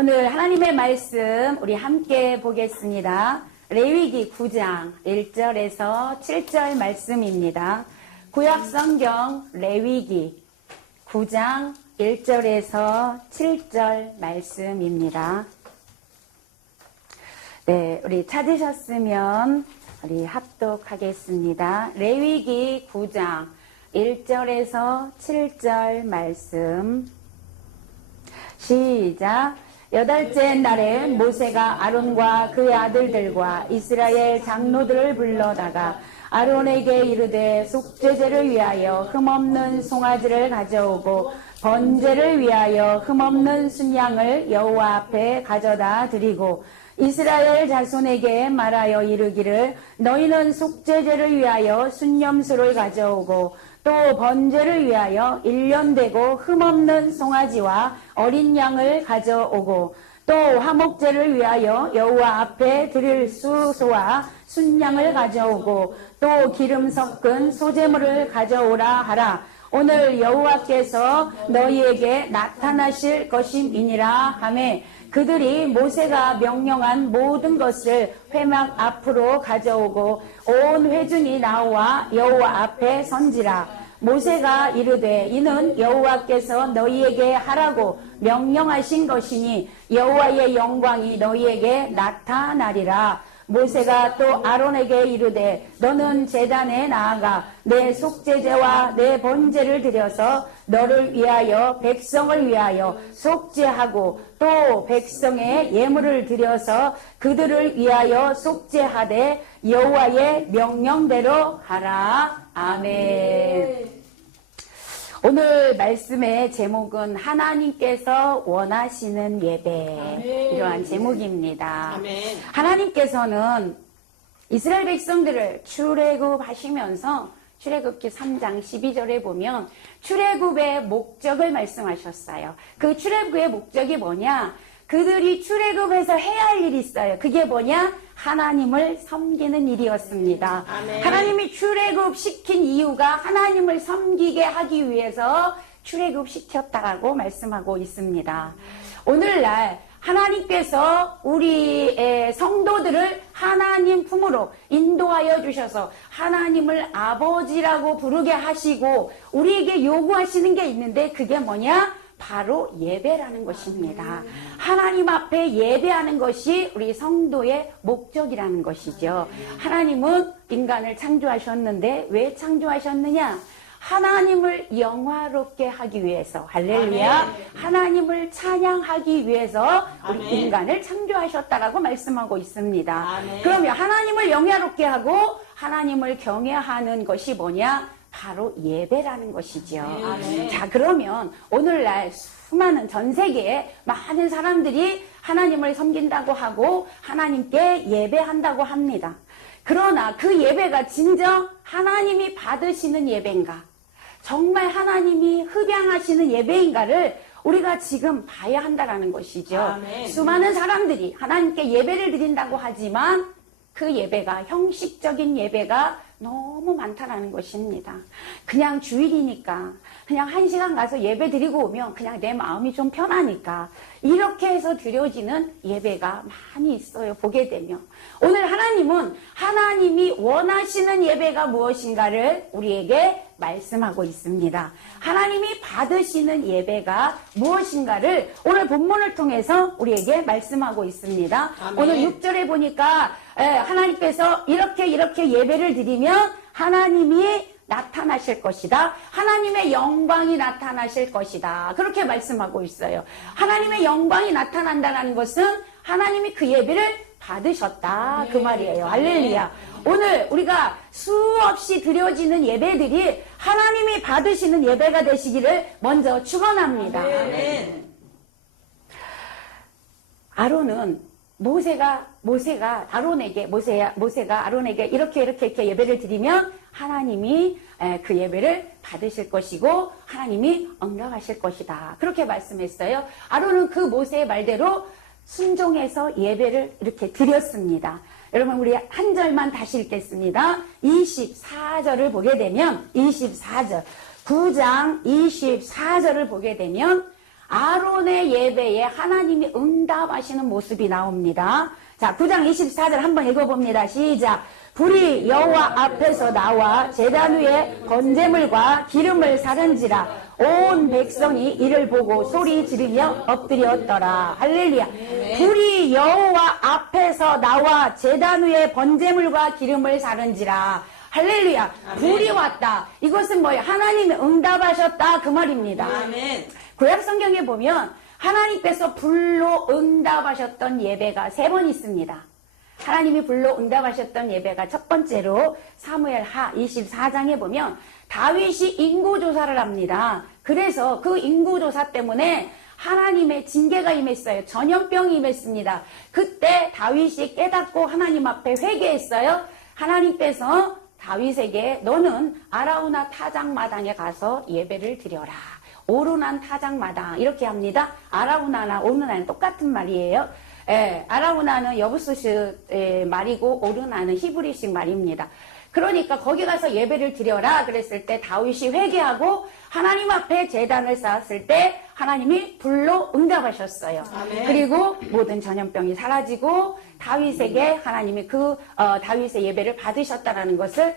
오늘 하나님의 말씀 우리 함께 보겠습니다. 레위기 9장 1절에서 7절 말씀입니다. 구약성경 레위기 9장 1절에서 7절 말씀입니다. 네, 우리 찾으셨으면 우리 합독하겠습니다. 레위기 9장 1절에서 7절 말씀 시작. 여덟째 날에 모세가 아론과 그의 아들들과 이스라엘 장로들을 불러다가 아론에게 이르되 속죄제를 위하여 흠없는 송아지를 가져오고 번제를 위하여 흠없는 순양을 여호와 앞에 가져다 드리고 이스라엘 자손에게 말하여 이르기를 너희는 속죄제를 위하여 순염소를 가져오고 또 번제를 위하여 1년 되고 흠없는 송아지와 어린 양을 가져오고 또 화목제를 위하여 여호와 앞에 드릴 수소와 순양을 가져오고 또 기름 섞은 소제물을 가져오라 하라. 오늘 여호와께서 너희에게 나타나실 것임이니라 하매 그들이 모세가 명령한 모든 것을 회막 앞으로 가져오고 온 회중이 나와 여호와 앞에 선지라. 모세가 이르되 이는 여호와께서 너희에게 하라고 명령하신 것이니 여호와의 영광이 너희에게 나타나리라. 모세가 또 아론에게 이르되 너는 제단에 나아가 내 속죄제와 내 번제를 드려서 너를 위하여 백성을 위하여 속죄하고 또 백성의 예물을 드려서 그들을 위하여 속죄하되 여호와의 명령대로 하라. 아멘. 오늘 말씀의 제목은 하나님께서 원하시는 예배. 아멘. 이러한 제목입니다. 아멘. 하나님께서는 이스라엘 백성들을 출애굽하시면서 출애굽기 3장 12절에 보면 출애굽의 목적을 말씀하셨어요. 그 출애굽의 목적이 뭐냐? 그들이 출애굽해서 해야 할 일이 있어요. 그게 뭐냐? 하나님을 섬기는 일이었습니다. 아멘. 하나님이 출애굽시킨 이유가 하나님을 섬기게 하기 위해서 출애굽시켰다고 말씀하고 있습니다. 오늘날 하나님께서 우리의 성도들을 하나님 품으로 인도하여 주셔서 하나님을 아버지라고 부르게 하시고 우리에게 요구하시는 게 있는데 그게 뭐냐? 바로 예배라는 것입니다. 하나님 앞에 예배하는 것이 우리 성도의 목적이라는 것이죠. 하나님은 인간을 창조하셨는데 왜 창조하셨느냐? 하나님을 영화롭게 하기 위해서, 할렐루야. 아멘. 하나님을 찬양하기 위해서 우리 아멘. 인간을 창조하셨다라고 말씀하고 있습니다. 아멘. 그러면 하나님을 영화롭게 하고 하나님을 경외하는 것이 뭐냐? 바로 예배라는 것이죠. 아멘. 자, 그러면 오늘날 수많은 전 세계에 많은 사람들이 하나님을 섬긴다고 하고 하나님께 예배한다고 합니다. 그러나 그 예배가 진정 하나님이 받으시는 예배인가? 정말 하나님이 흡양하시는 예배인가를 우리가 지금 봐야 한다는 것이죠. 아멘. 수많은 사람들이 하나님께 예배를 드린다고 하지만 그 예배가 형식적인 예배가 너무 많다라는 것입니다. 그냥 주일이니까 그냥 1시간 가서 예배 드리고 오면 그냥 내 마음이 좀 편하니까 이렇게 해서 드려지는 예배가 많이 있어요. 보게 되면 오늘 하나님은 하나님이 원하시는 예배가 무엇인가를 우리에게 말씀하고 있습니다. 하나님이 받으시는 예배가 무엇인가를 오늘 본문을 통해서 우리에게 말씀하고 있습니다. 아멘. 오늘 6절에 보니까 하나님께서 이렇게 예배를 드리면 하나님이 나타나실 것이다. 하나님의 영광이 나타나실 것이다. 그렇게 말씀하고 있어요. 하나님의 영광이 나타난다는 것은 하나님이 그 예배를 받으셨다. 그 말이에요. 할렐루야. 오늘 우리가 수없이 드려지는 예배들이 하나님이 받으시는 예배가 되시기를 먼저 축원합니다. 아멘. 아론은 모세가 아론에게 이렇게 예배를 드리면 하나님이 그 예배를 받으실 것이고 하나님이 응답하실 것이다. 그렇게 말씀했어요. 아론은 그 모세의 말대로 순종해서 예배를 이렇게 드렸습니다. 여러분 우리 한 절만 다시 읽겠습니다. 24절을 보게 되면 24절 9장 24절을 보게 되면 아론의 예배에 하나님이 응답하시는 모습이 나옵니다. 자, 9장 24절 한번 읽어봅니다. 시작. 불이 여호와 앞에서 나와 제단 위에 번제물과 기름을 사른지라 온 백성이 이를 보고 소리 지르며 엎드렸더라. 할렐루야. 불이 여호와 앞에서 나와 제단 위에 번제물과 기름을 사른지라. 할렐루야. 불이 왔다. 이것은 뭐예요? 하나님이 응답하셨다 그 말입니다. 아멘. 구약 성경에 보면 하나님께서 불로 응답하셨던 예배가 3번 있습니다. 하나님이 불로 응답하셨던 예배가 첫 번째로 사무엘하 24장에 보면 다윗이 인구조사를 합니다. 그래서 그 인구조사 때문에 하나님의 징계가 임했어요. 전염병이 임했습니다. 그때 다윗이 깨닫고 하나님 앞에 회개했어요. 하나님께서 다윗에게 너는 아라우나 타작마당에 가서 예배를 드려라. 오르난 타작마당 이렇게 합니다. 아라우나나 오르나는 똑같은 말이에요. 예, 아라우나는 여부수식 말이고 오르나는 히브리식 말입니다. 그러니까 거기 가서 예배를 드려라 그랬을 때 다윗이 회개하고 하나님 앞에 제단을 쌓았을 때 하나님이 불로 응답하셨어요. 아멘. 그리고 모든 전염병이 사라지고 다윗에게 하나님이 다윗의 예배를 받으셨다라는 것을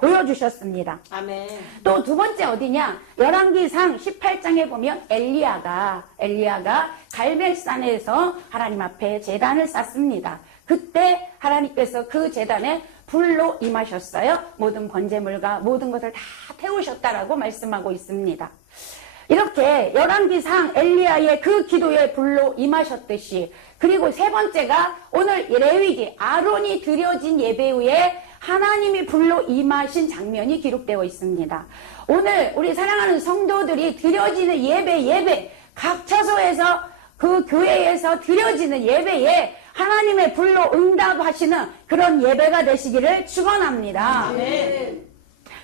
보여주셨습니다. 아멘. 또 두 번째 어디냐? 열왕기상 18장에 보면 엘리야가 갈멜산에서 하나님 앞에 제단을 쌓습니다. 그때 하나님께서 그 제단에 불로 임하셨어요. 모든 번제물과 모든 것을 다 태우셨다라고 말씀하고 있습니다. 이렇게 열왕기상 엘리야의 그 기도에 불로 임하셨듯이, 그리고 세 번째가 오늘 레위기 아론이 드려진 예배 후에 하나님이 불로 임하신 장면이 기록되어 있습니다. 오늘 우리 사랑하는 성도들이 드려지는 예배 각 처소에서 그 교회에서 드려지는 예배에 하나님의 불로 응답하시는 그런 예배가 되시기를 축원합니다. 아멘.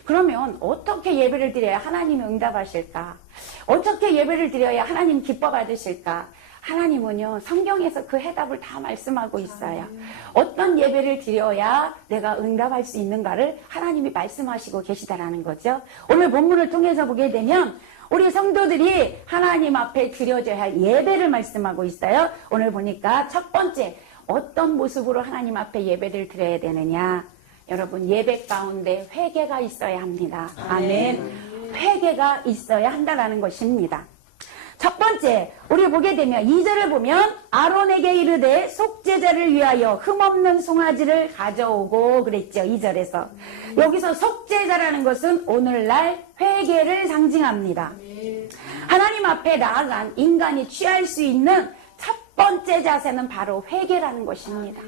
그러면 어떻게 예배를 드려야 하나님이 응답하실까? 어떻게 예배를 드려야 하나님 기뻐 받으실까? 하나님은요, 성경에서 그 해답을 다 말씀하고 있어요. 어떤 예배를 드려야 내가 응답할 수 있는가를 하나님이 말씀하시고 계시다라는 거죠. 오늘 본문을 통해서 보게 되면 우리 성도들이 하나님 앞에 드려져야 할 예배를 말씀하고 있어요. 오늘 보니까 첫 번째, 어떤 모습으로 하나님 앞에 예배를 드려야 되느냐? 여러분, 예배 가운데 회개가 있어야 합니다. 아멘. 회개가 있어야 한다라는 것입니다. 첫 번째, 우리 보게 되면 2절을 보면 아론에게 이르되 속죄제를 위하여 흠없는 송아지를 가져오고 그랬죠. 2절에서. 여기서 속죄자라는 것은 오늘날 회개를 상징합니다. 하나님 앞에 나아간 인간이 취할 수 있는 첫 번째 자세는 바로 회개라는 것입니다.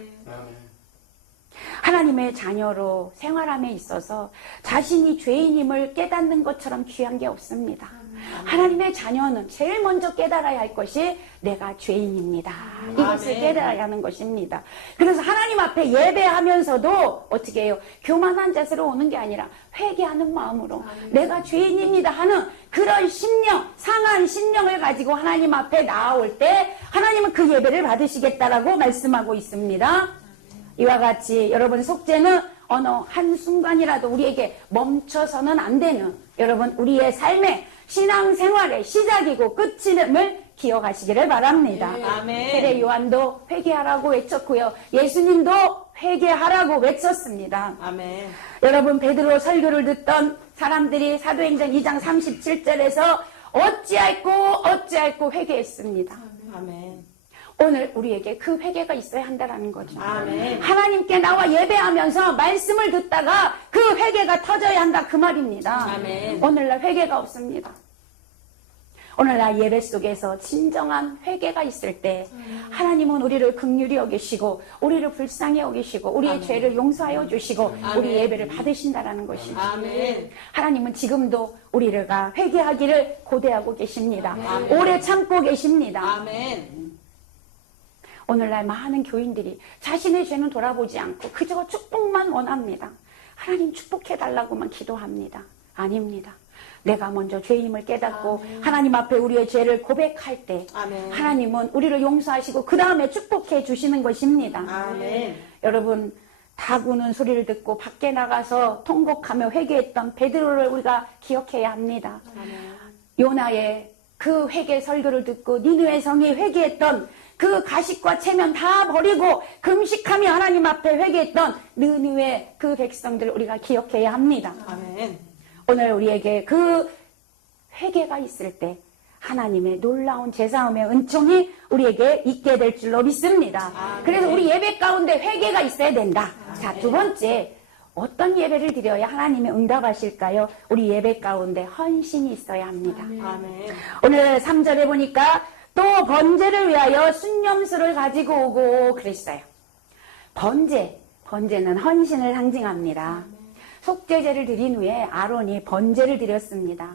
하나님의 자녀로 생활함에 있어서 자신이 죄인임을 깨닫는 것처럼 귀한 게 없습니다. 하나님의 자녀는 제일 먼저 깨달아야 할 것이 내가 죄인입니다. 이것을 깨달아야 하는 것입니다. 그래서 하나님 앞에 예배하면서도 어떻게 해요? 교만한 자세로 오는 게 아니라 회개하는 마음으로 내가 죄인입니다 하는 그런 심령, 상한 심령을 가지고 하나님 앞에 나아올 때 하나님은 그 예배를 받으시겠다라고 말씀하고 있습니다. 이와 같이 여러분, 속죄는 어느 한순간이라도 우리에게 멈춰서는 안 되는, 여러분, 우리의 삶의 신앙생활의 시작이고 끝임을 기억하시기를 바랍니다. 아멘. 세례 요한도 회개하라고 외쳤고요. 예수님도 회개하라고 외쳤습니다. 아멘. 여러분, 베드로 설교를 듣던 사람들이 사도행전 2장 37절에서 어찌할꼬 회개했습니다. 아멘. 오늘 우리에게 그 회개가 있어야 한다는 거죠. 아멘. 하나님께 나와 예배하면서 말씀을 듣다가 그 회개가 터져야 한다 그 말입니다. 아멘. 오늘날 회개가 없습니다. 오늘날 예배 속에서 진정한 회개가 있을 때 하나님은 우리를 긍휼히 여기시고 우리를 불쌍히 여기시고 우리의 죄를 용서하여 주시고 우리 예배를 받으신다라는 것이죠. 아멘. 하나님은 지금도 우리가 회개하기를 고대하고 계십니다. 오래 참고 계십니다. 아멘. 오늘날 많은 교인들이 자신의 죄는 돌아보지 않고 그저 축복만 원합니다. 하나님 축복해달라고만 기도합니다. 아닙니다. 내가 먼저 죄임을 깨닫고 하나님 앞에 우리의 죄를 고백할 때 하나님은 우리를 용서하시고 그 다음에 축복해 주시는 것입니다. 아멘. 여러분, 다구는 소리를 듣고 밖에 나가서 통곡하며 회개했던 베드로를 우리가 기억해야 합니다. 요나의 그 회개 설교를 듣고 니느웨 성이 회개했던 그 가식과 체면 다 버리고 금식하며 하나님 앞에 회개했던 니느웨 그 백성들 우리가 기억해야 합니다. 아멘. 오늘 우리에게 그 회개가 있을 때 하나님의 놀라운 제사함의 은총이 우리에게 있게 될 줄로 믿습니다. 그래서 우리 예배 가운데 회개가 있어야 된다. 자, 두 번째, 어떤 예배를 드려야 하나님의 응답하실까요? 우리 예배 가운데 헌신이 있어야 합니다. 아멘. 오늘 3절에 보니까 또 번제를 위하여 순념수를 가지고 오고 그랬어요. 번제는 헌신을 상징합니다. 속죄제를 드린 후에 아론이 번제를 드렸습니다.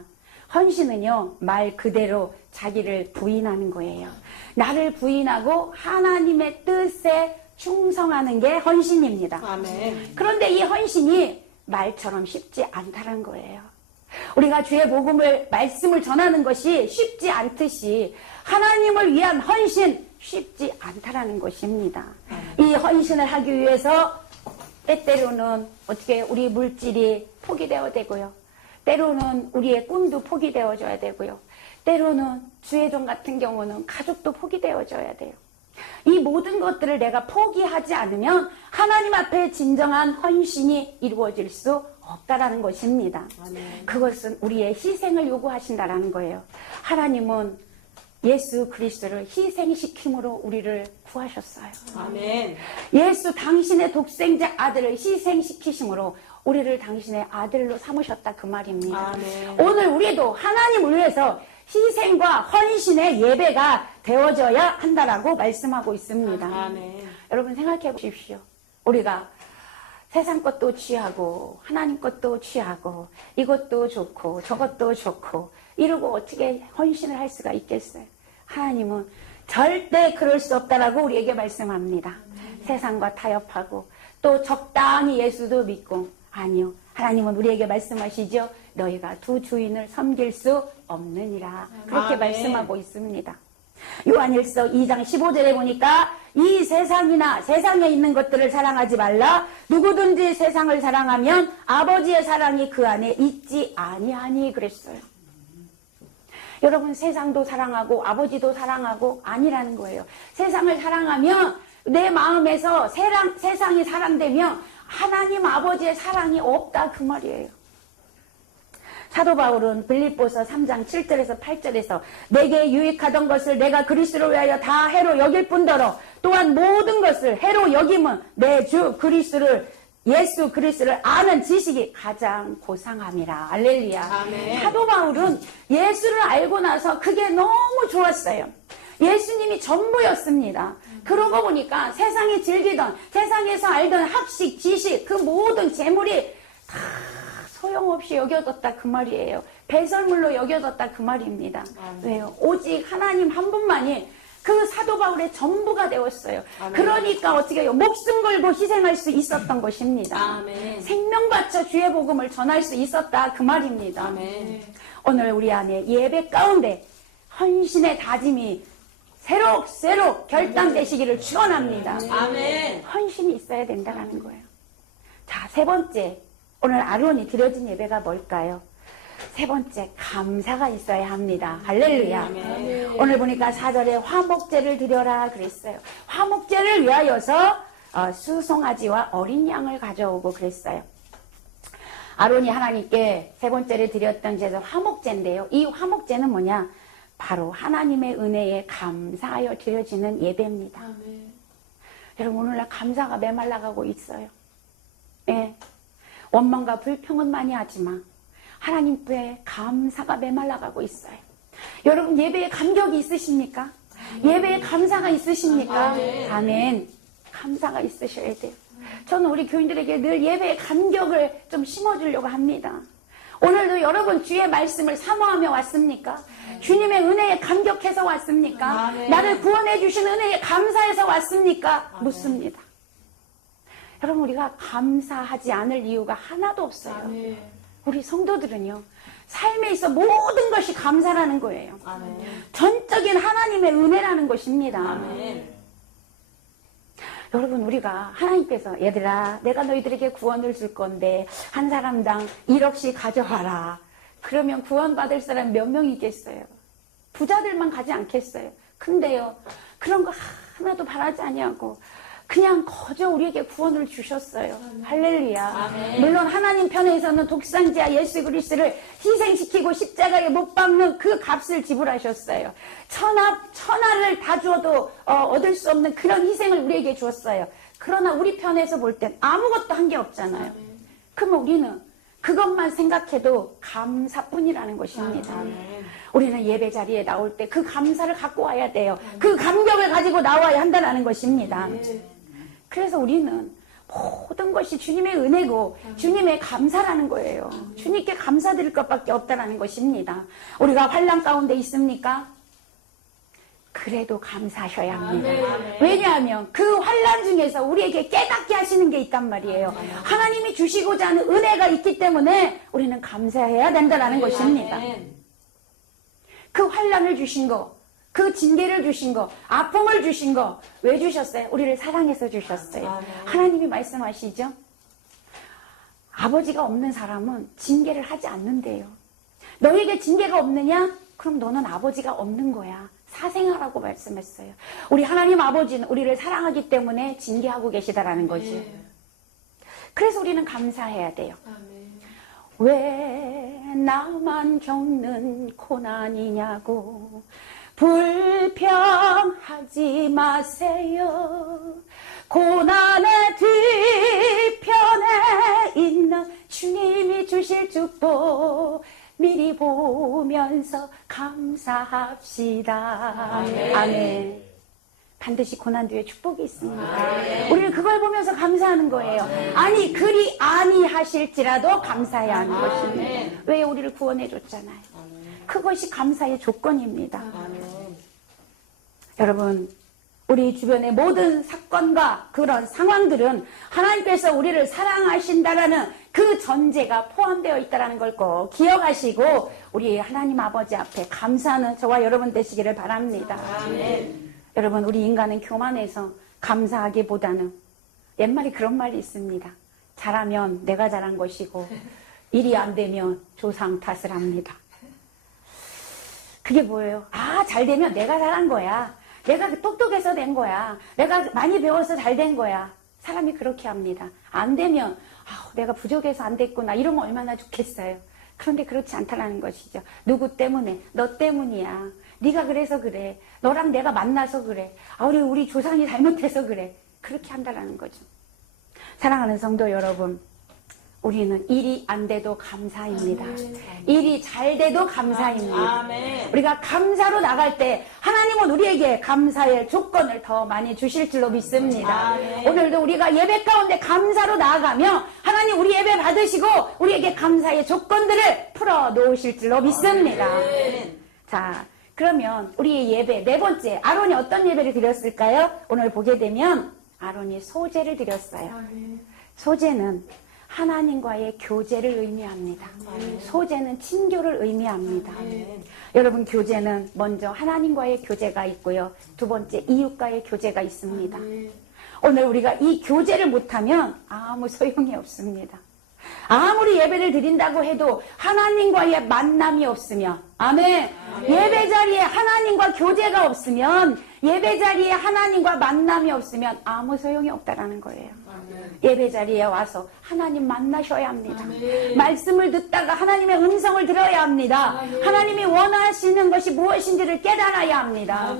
헌신은요, 말 그대로 자기를 부인하는 거예요. 나를 부인하고 하나님의 뜻에 충성하는 게 헌신입니다. 아멘. 그런데 이 헌신이 말처럼 쉽지 않다는 거예요. 우리가 주의 복음을, 말씀을 전하는 것이 쉽지 않듯이 하나님을 위한 헌신 쉽지 않다라는 것입니다. 이 헌신을 하기 위해서 때때로는 어떻게 우리 물질이 포기되어야 되고요. 때로는 우리의 꿈도 포기되어져야 되고요. 때로는 주의 종 같은 경우는 가족도 포기되어져야 돼요. 이 모든 것들을 내가 포기하지 않으면 하나님 앞에 진정한 헌신이 이루어질 수 없다라는 것입니다. 아멘. 그것은 우리의 희생을 요구하신다라는 거예요. 하나님은 예수 그리스도를 희생시킴으로 우리를 구하셨어요. 아멘. 예수 당신의 독생자 아들을 희생시키심으로 우리를 당신의 아들로 삼으셨다 그 말입니다. 아멘. 오늘 우리도 하나님을 위해서 희생과 헌신의 예배가 되어져야 한다라고 말씀하고 있습니다. 아멘. 여러분 생각해 보십시오. 우리가 세상 것도 취하고 하나님 것도 취하고 이것도 좋고 저것도 좋고 이러고 어떻게 헌신을 할 수가 있겠어요? 하나님은 절대 그럴 수 없다라고 우리에게 말씀합니다. 세상과 타협하고 또 적당히 예수도 믿고 아니요. 하나님은 우리에게 말씀하시죠. 너희가 두 주인을 섬길 수 없느니라. 그렇게 아멘. 말씀하고 있습니다. 요한일서 2장 15절에 보니까 이 세상이나 세상에 있는 것들을 사랑하지 말라. 누구든지 세상을 사랑하면 아버지의 사랑이 그 안에 있지 아니하니 그랬어요. 여러분 세상도 사랑하고 아버지도 사랑하고 아니라는 거예요. 세상을 사랑하면 내 마음에서 세상이 사랑되면 하나님 아버지의 사랑이 없다 그 말이에요. 사도 바울은 빌립보서 3장 7절에서 8절에서 내게 유익하던 것을 내가 그리스도를 위하여 다 해로 여길 뿐더러 또한 모든 것을 해로 여김은 내 주 그리스도를 예수 그리스도를 아는 지식이 가장 고상함이라. 할렐루야. 아멘. 사도 바울은 예수를 알고 나서 그게 너무 좋았어요. 예수님이 전부였습니다. 그러고 보니까 세상이 즐기던 세상에서 알던 학식, 지식 그 모든 재물이 다 소용없이 여겨졌다 그 말이에요. 배설물로 여겨졌다 그 말입니다. 왜요? 오직 하나님 한 분만이 그 사도 바울의 전부가 되었어요. 아멘. 그러니까 어떻게 해요? 목숨 걸고 희생할 수 있었던 것입니다. 아멘. 생명 바쳐 주의 복음을 전할 수 있었다 그 말입니다. 아멘. 오늘 우리 안에 예배 가운데 헌신의 다짐이 새록새록 결단되시기를 축원합니다. 아멘. 헌신이 있어야 된다는 거예요. 자, 세 번째. 오늘 아론이 드려진 예배가 뭘까요? 세 번째, 감사가 있어야 합니다. 할렐루야. 아멘. 오늘 보니까 4절에 화목제를 드려라 그랬어요. 화목제를 위하여서 수송아지와 어린 양을 가져오고 그랬어요. 아론이 하나님께 세 번째를 드렸던 제사 화목제인데요. 이 화목제는 뭐냐? 바로 하나님의 은혜에 감사하여 드려지는 예배입니다. 여러분 오늘날 감사가 메말라가고 있어요. 예. 원망과 불평은 많이 하지만 하나님께 감사가 메말라가고 있어요. 여러분 예배에 감격이 있으십니까? 예배에 감사가 있으십니까? 아멘. 아멘. 감사가 있으셔야 돼요. 저는 우리 교인들에게 늘 예배의 감격을 좀 심어주려고 합니다. 오늘도 여러분 주의 말씀을 사모하며 왔습니까? 주님의 은혜에 감격해서 왔습니까? 아멘. 나를 구원해 주신 은혜에 감사해서 왔습니까? 묻습니다. 여러분 우리가 감사하지 않을 이유가 하나도 없어요. 우리 성도들은요. 삶에 있어 모든 것이 감사라는 거예요. 아멘. 전적인 하나님의 은혜라는 것입니다. 아멘. 여러분 우리가 하나님께서 얘들아 내가 너희들에게 구원을 줄 건데 한 사람당 1억씩 가져와라. 그러면 구원받을 사람 몇 명이겠어요? 부자들만 가지 않겠어요. 근데요, 그런 거 하나도 바라지 아니하고 그냥 거저 우리에게 구원을 주셨어요. 할렐루야. 아멘. 물론 하나님 편에서는 독생자 예수 그리스도를 희생시키고 십자가에 못 박는 그 값을 지불하셨어요. 천하를 다 주어도 얻을 수 없는 그런 희생을 우리에게 주었어요. 그러나 우리 편에서 볼 땐 아무것도 한 게 없잖아요. 그러면 우리는 그것만 생각해도 감사뿐이라는 것입니다. 우리는 예배 자리에 나올 때 그 감사를 갖고 와야 돼요. 그 감격을 가지고 나와야 한다는 것입니다. 그래서 우리는 모든 것이 주님의 은혜고 주님의 감사라는 거예요. 주님께 감사드릴 것밖에 없다는 것입니다. 우리가 환난 가운데 있습니까? 그래도 감사하셔야 합니다. 왜냐하면 그 환난 중에서 우리에게 깨닫게 하시는 게 있단 말이에요. 하나님이 주시고자 하는 은혜가 있기 때문에 우리는 감사해야 된다는 것입니다. 그 환난을 주신 거, 그 징계를 주신 거, 아픔을 주신 거 왜 주셨어요? 우리를 사랑해서 주셨어요. 하나님이 말씀하시죠. 아버지가 없는 사람은 징계를 하지 않는데요. 너에게 징계가 없느냐? 그럼 너는 아버지가 없는 거야. 사생아라고 말씀했어요. 우리 하나님 아버지는 우리를 사랑하기 때문에 징계하고 계시다라는 거지. 그래서 우리는 감사해야 돼요. 왜 나만 겪는 고난이냐고 불평하지 마세요. 고난의 뒤편에 있는 주님이 주실 축복 미리 보면서 감사합시다. 아멘. 반드시 고난 뒤에 축복이 있습니다. 우리는 그걸 보면서 감사하는 거예요. 아니 그리 아니하실지라도 감사해야 하는 것입니다. 왜 우리를 구원해 줬잖아요. 그것이 감사의 조건입니다. 여러분, 우리 주변의 모든 사건과 그런 상황들은 하나님께서 우리를 사랑하신다라는 그 전제가 포함되어 있다는 걸 꼭 기억하시고 우리 하나님 아버지 앞에 감사하는 저와 여러분 되시기를 바랍니다. 여러분, 우리 인간은 교만해서 감사하기보다는 옛말에 그런 말이 있습니다. 잘하면 내가 잘한 것이고 일이 안 되면 조상 탓을 합니다. 그게 뭐예요? 아, 잘 되면 내가 잘한 거야. 내가 똑똑해서 된 거야. 내가 많이 배워서 잘 된 거야. 사람이 그렇게 합니다. 안 되면 내가 부족해서 안 됐구나. 이러면 얼마나 좋겠어요. 그런데 그렇지 않다는 것이죠. 누구 때문에? 너 때문이야. 네가 그래서 그래. 너랑 내가 만나서 그래. 우리 조상이 잘못해서 그래. 그렇게 한다는 거죠. 사랑하는 성도 여러분, 우리는 일이 안 돼도 감사입니다. 일이 잘 돼도 감사입니다. 우리가 감사로 나갈 때 하나님은 우리에게 감사의 조건을 더 많이 주실 줄로 믿습니다. 오늘도 우리가 예배 가운데 감사로 나아가며 하나님 우리 예배 받으시고 우리에게 감사의 조건들을 풀어 놓으실 줄로 믿습니다. 자, 그러면 우리의 예배 네 번째, 아론이 어떤 예배를 드렸을까요? 오늘 보게 되면 아론이 소제를 드렸어요. 소제는 하나님과의 교제를 의미합니다. 소제는 친교를 의미합니다. 여러분, 교제는 먼저 하나님과의 교제가 있고요. 두 번째, 이웃과의 교제가 있습니다. 오늘 우리가 이 교제를 못하면 아무 소용이 없습니다. 아무리 예배를 드린다고 해도 하나님과의 만남이 없으면, 아멘. 예배 자리에 하나님과 교제가 없으면, 예배 자리에 하나님과 만남이 없으면 아무 소용이 없다라는 거예요. 예배 자리에 와서 하나님 만나셔야 합니다. 말씀을 듣다가 하나님의 음성을 들어야 합니다. 하나님이 원하시는 것이 무엇인지를 깨달아야 합니다.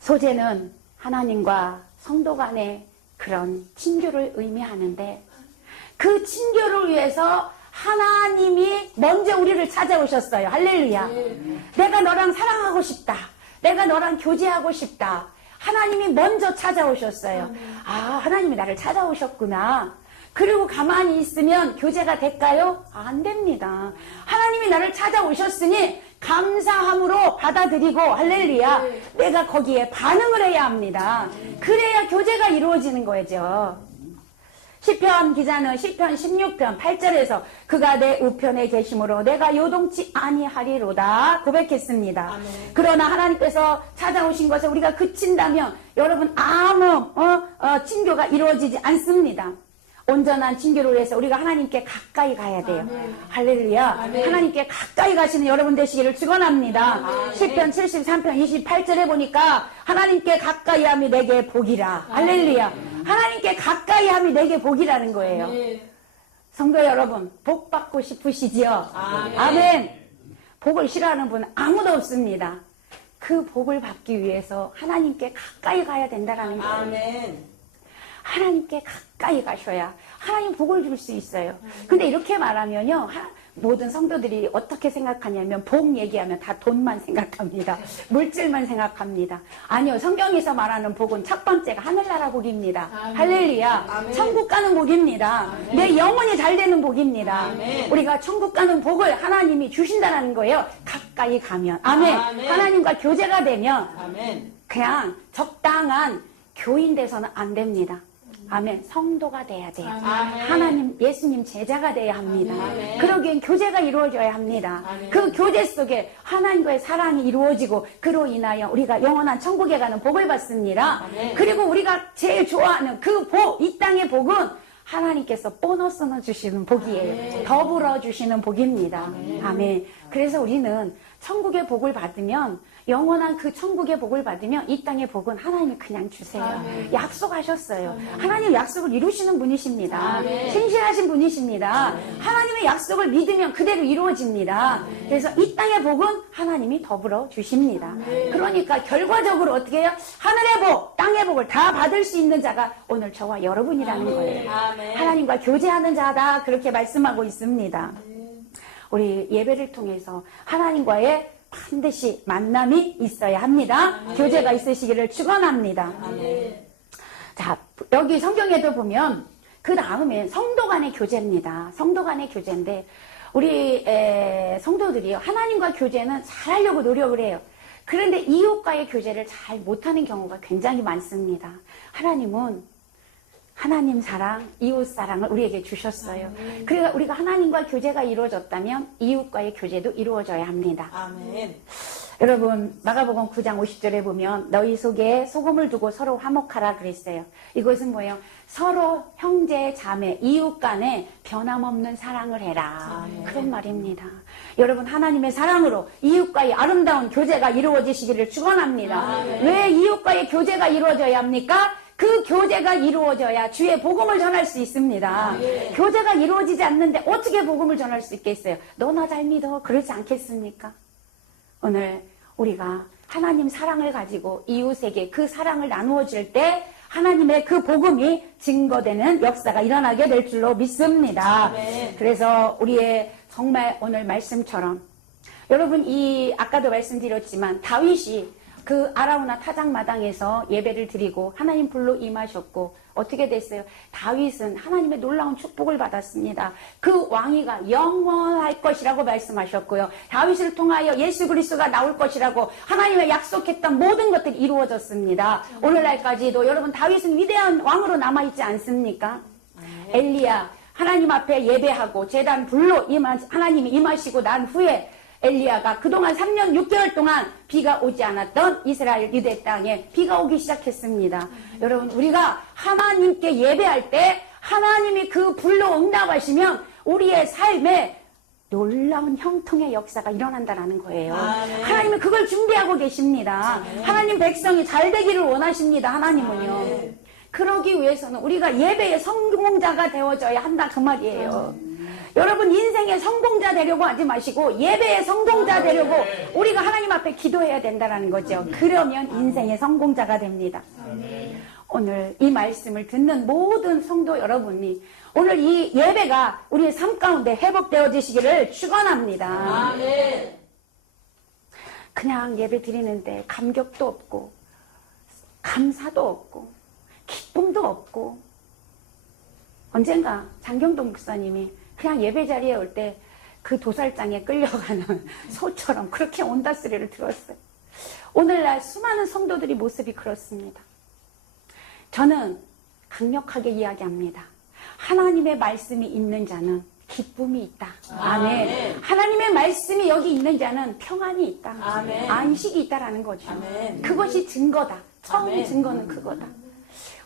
소제는 하나님과 성도 간의 그런 친교를 의미하는데, 그 친교를 위해서 하나님이 먼저 우리를 찾아오셨어요. 할렐루야. 내가 너랑 사랑하고 싶다. 내가 너랑 교제하고 싶다. 하나님이 먼저 찾아오셨어요. 하나님이 나를 찾아오셨구나. 그리고 가만히 있으면 교제가 될까요? 안 됩니다. 하나님이 나를 찾아오셨으니 감사함으로 받아들이고, 할렐루야, 내가 거기에 반응을 해야 합니다. 그래야 교제가 이루어지는 거죠. 시편 기자는 시편 16편 8절에서 그가 내 우편에 계심으로 내가 요동치 아니하리로다 고백했습니다. 그러나 하나님께서 찾아오신 것을 우리가 그친다면 여러분 아무 친교가 이루어지지 않습니다. 온전한 징계로 해서 우리가 하나님께 가까이 가야 돼요. 할렐루야. 하나님께 가까이 가시는 여러분 되시기를 축원합니다. 시편 73편 28절에 보니까 하나님께 가까이 함이 내게 복이라. 할렐루야. 하나님께 가까이 함이 내게 복이라는 거예요. 성도 여러분, 복 받고 싶으시지요? 아멘. 복을 싫어하는 분은 아무도 없습니다. 그 복을 받기 위해서 하나님께 가까이 가야 된다는 거예요. 아멘. 하나님께 가까이 가셔야 하나님 복을 줄 수 있어요. 근데 이렇게 말하면요, 모든 성도들이 어떻게 생각하냐면 복 얘기하면 다 돈만 생각합니다. 물질만 생각합니다. 아니요, 성경에서 말하는 복은 첫 번째가 하늘나라 복입니다. 할렐루야. 천국 가는 복입니다. 내 영혼이 잘 되는 복입니다. 우리가 천국 가는 복을 하나님이 주신다는 거예요. 가까이 가면. 아멘. 하나님과 교제가 되면 그냥 적당한 교인 돼서는 안 됩니다. 아멘. 성도가 돼야 돼요. 하나님, 예수님 제자가 돼야 합니다. 그러기엔 교제가 이루어져야 합니다. 그 교제 속에 하나님과의 사랑이 이루어지고 그로 인하여 우리가 영원한 천국에 가는 복을 받습니다. 그리고 우리가 제일 좋아하는 그 복, 이 땅의 복은 하나님께서 보너스는 주시는 복이에요. 더불어 주시는 복입니다. 아멘. 그래서 우리는 천국의 복을 받으면, 영원한 그 천국의 복을 받으면 이 땅의 복은 하나님이 그냥 주세요. 약속하셨어요. 하나님 약속을 이루시는 분이십니다. 신실하신 분이십니다. 하나님의 약속을 믿으면 그대로 이루어집니다. 그래서 이 땅의 복은 하나님이 더불어 주십니다. 그러니까 결과적으로 어떻게 해요? 하늘의 복, 땅의 복을 다 받을 수 있는 자가 오늘 저와 여러분이라는 거예요. 하나님과 교제하는 자다, 그렇게 말씀하고 있습니다. 우리 예배를 통해서 하나님과의 반드시 만남이 있어야 합니다. 교제가 있으시기를 축원합니다. 자, 여기 성경에도 보면 그 다음에 성도 간의 교제입니다. 성도 간의 교제인데 우리 성도들이 하나님과 교제는 잘하려고 노력을 해요. 그런데 이웃과의 교제를 잘 못하는 경우가 굉장히 많습니다. 하나님은 하나님 사랑, 이웃 사랑을 우리에게 주셨어요. 그러니까 우리가 하나님과 교제가 이루어졌다면 이웃과의 교제도 이루어져야 합니다. 아멘. 여러분, 마가복음 9장 50절에 보면 너희 속에 소금을 두고 서로 화목하라 그랬어요. 이것은 뭐예요? 서로 형제, 자매, 이웃 간에 변함없는 사랑을 해라. 그런 말입니다. 여러분, 하나님의 사랑으로 이웃과의 아름다운 교제가 이루어지시기를 축원합니다. 왜 이웃과의 교제가 이루어져야 합니까? 그 교제가 이루어져야 주의 복음을 전할 수 있습니다. 교제가 이루어지지 않는데 어떻게 복음을 전할 수 있겠어요? 너 나 잘 믿어. 그러지 않겠습니까? 오늘 우리가 하나님 사랑을 가지고 이웃에게 그 사랑을 나누어 줄 때 하나님의 그 복음이 증거되는 역사가 일어나게 될 줄로 믿습니다. 그래서 우리의 정말 오늘 말씀처럼 여러분, 아까도 말씀드렸지만 다윗이 그 아라우나 타작마당에서 예배를 드리고 하나님 불로 임하셨고 어떻게 됐어요? 다윗은 하나님의 놀라운 축복을 받았습니다. 그 왕위가 영원할 것이라고 말씀하셨고요. 다윗을 통하여 예수 그리스도가 나올 것이라고 하나님의 약속했던 모든 것들이 이루어졌습니다. 오늘날까지도 여러분, 다윗은 위대한 왕으로 남아있지 않습니까? 엘리야, 하나님 앞에 예배하고 제단 불로 하나님이 임하시고 난 후에 엘리야가 그동안 3년 6개월 동안 비가 오지 않았던 이스라엘 유대 땅에 비가 오기 시작했습니다. 여러분, 우리가 하나님께 예배할 때 하나님이 그 불로 응답하시면 우리의 삶에 놀라운 형통의 역사가 일어난다는 거예요. 하나님은 그걸 준비하고 계십니다. 하나님 백성이 잘 되기를 원하십니다. 하나님은요. 그러기 위해서는 우리가 예배의 성공자가 되어져야 한다, 그 말이에요. 여러분, 인생의 성공자 되려고 하지 마시고 예배의 성공자 되려고 우리가 하나님 앞에 기도해야 된다는 거죠. 그러면 인생의 성공자가 됩니다. 오늘 이 말씀을 듣는 모든 성도 여러분이 오늘 이 예배가 우리의 삶 가운데 회복되어지시기를 축원합니다. 그냥 예배 드리는데 감격도 없고 감사도 없고 기쁨도 없고, 언젠가 장경동 목사님이 그냥 예배 자리에 올 때 그 도살장에 끌려가는 소처럼 그렇게 온다 소리를 들었어요. 오늘날 수많은 성도들이 모습이 그렇습니다. 저는 강력하게 이야기합니다. 하나님의 말씀이 있는 자는 기쁨이 있다. 아멘. 하나님의 말씀이 여기 있는 자는 평안이 있다. 아멘. 안식이 있다라는 거죠. 아멘. 그것이 증거다. 처음 증거는 그거다.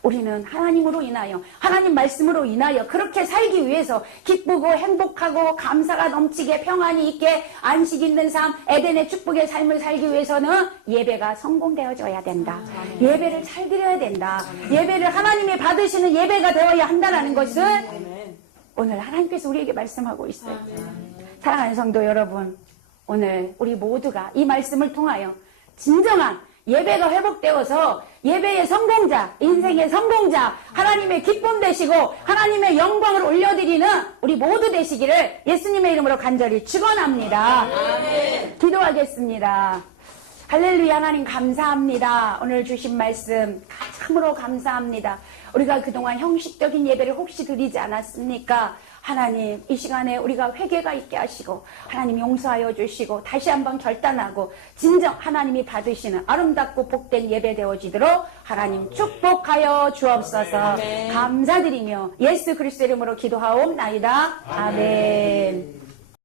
우리는 하나님으로 인하여, 하나님 말씀으로 인하여 그렇게 살기 위해서 기쁘고 행복하고 감사가 넘치게 평안이 있게 안식 있는 삶, 에덴의 축복의 삶을 살기 위해서는 예배가 성공되어져야 된다. 예배를 잘 드려야 된다. 예배를 하나님이 받으시는 예배가 되어야 한다는 것을 아멘. 오늘 하나님께서 우리에게 말씀하고 있어요. 사랑하는 성도 여러분, 오늘 우리 모두가 이 말씀을 통하여 진정한 예배가 회복되어서 예배의 성공자, 인생의 성공자, 하나님의 기쁨 되시고 하나님의 영광을 올려드리는 우리 모두 되시기를 예수님의 이름으로 간절히 축원합니다. 기도하겠습니다. 할렐루야. 하나님 감사합니다. 오늘 주신 말씀 참으로 감사합니다. 우리가 그동안 형식적인 예배를 혹시 드리지 않았습니까? 하나님, 이 시간에 우리가 회개가 있게 하시고 하나님 용서하여 주시고 다시 한번 결단하고 진정 하나님이 받으시는 아름답고 복된 예배 되어지도록 하나님 축복하여 주옵소서. 감사드리며 예수 그리스도 이름으로 기도하옵나이다. 아멘.